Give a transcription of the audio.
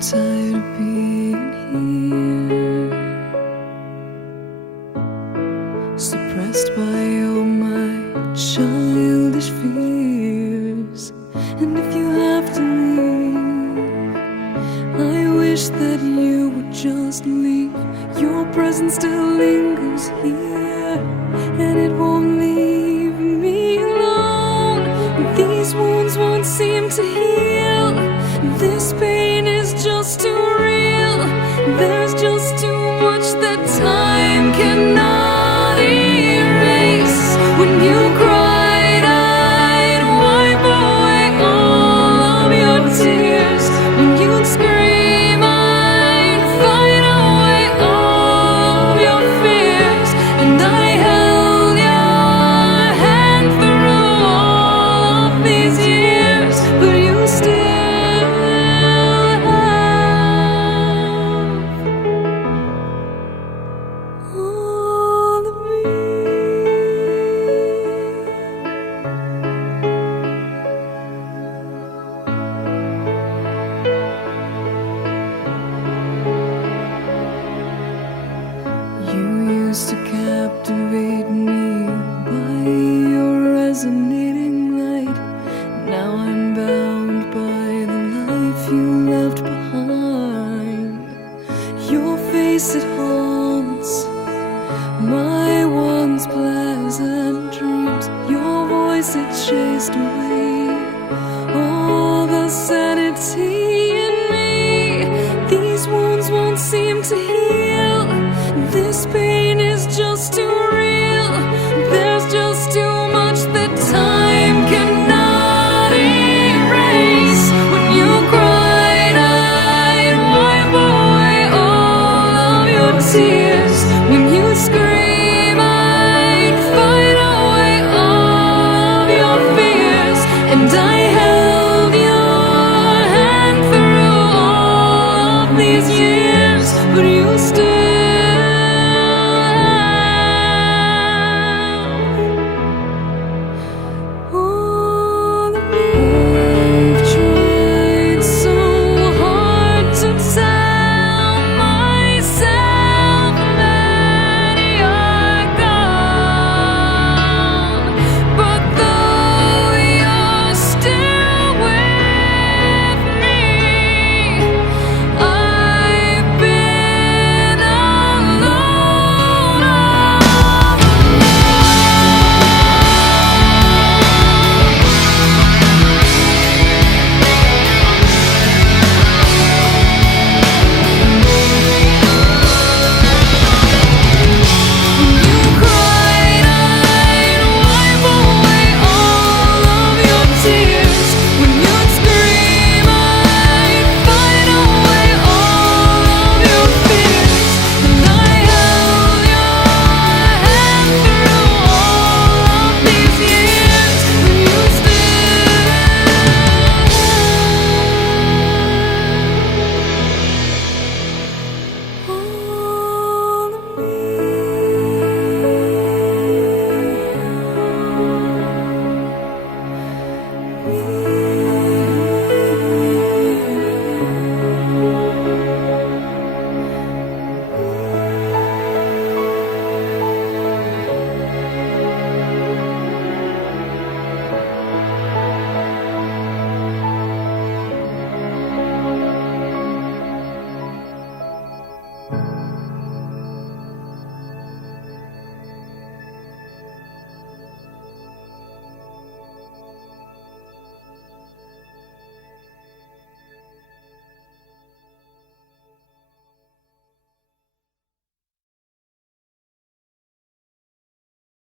tired of being here, suppressed by all my childish fears. And if you have to leave, I wish that you would just leave. Your presence still lingers here, and it won't leave me alone. These wounds won't seem to heal. This pain is just too real. There's just too much that time cannot erase. When you cried, I'd wipe away all of your tears. When you'd scream, I'd fight away all of your fears. And I held your hand through all of these years, but you still all of me. You used to captivate me by your resonating light. Now I'm bound by the life you left behind. Your face, it haunts my once pleasant dreams. Your voice, it chased away all the sanity in me. These wounds won't seem to heal. This pain is just too real. There's just too much that time cannot erase. When you cried, I'd wipe away all of your tears. When you scream, I'd fight away all of your fears. And I held your hand through all of these years, but you still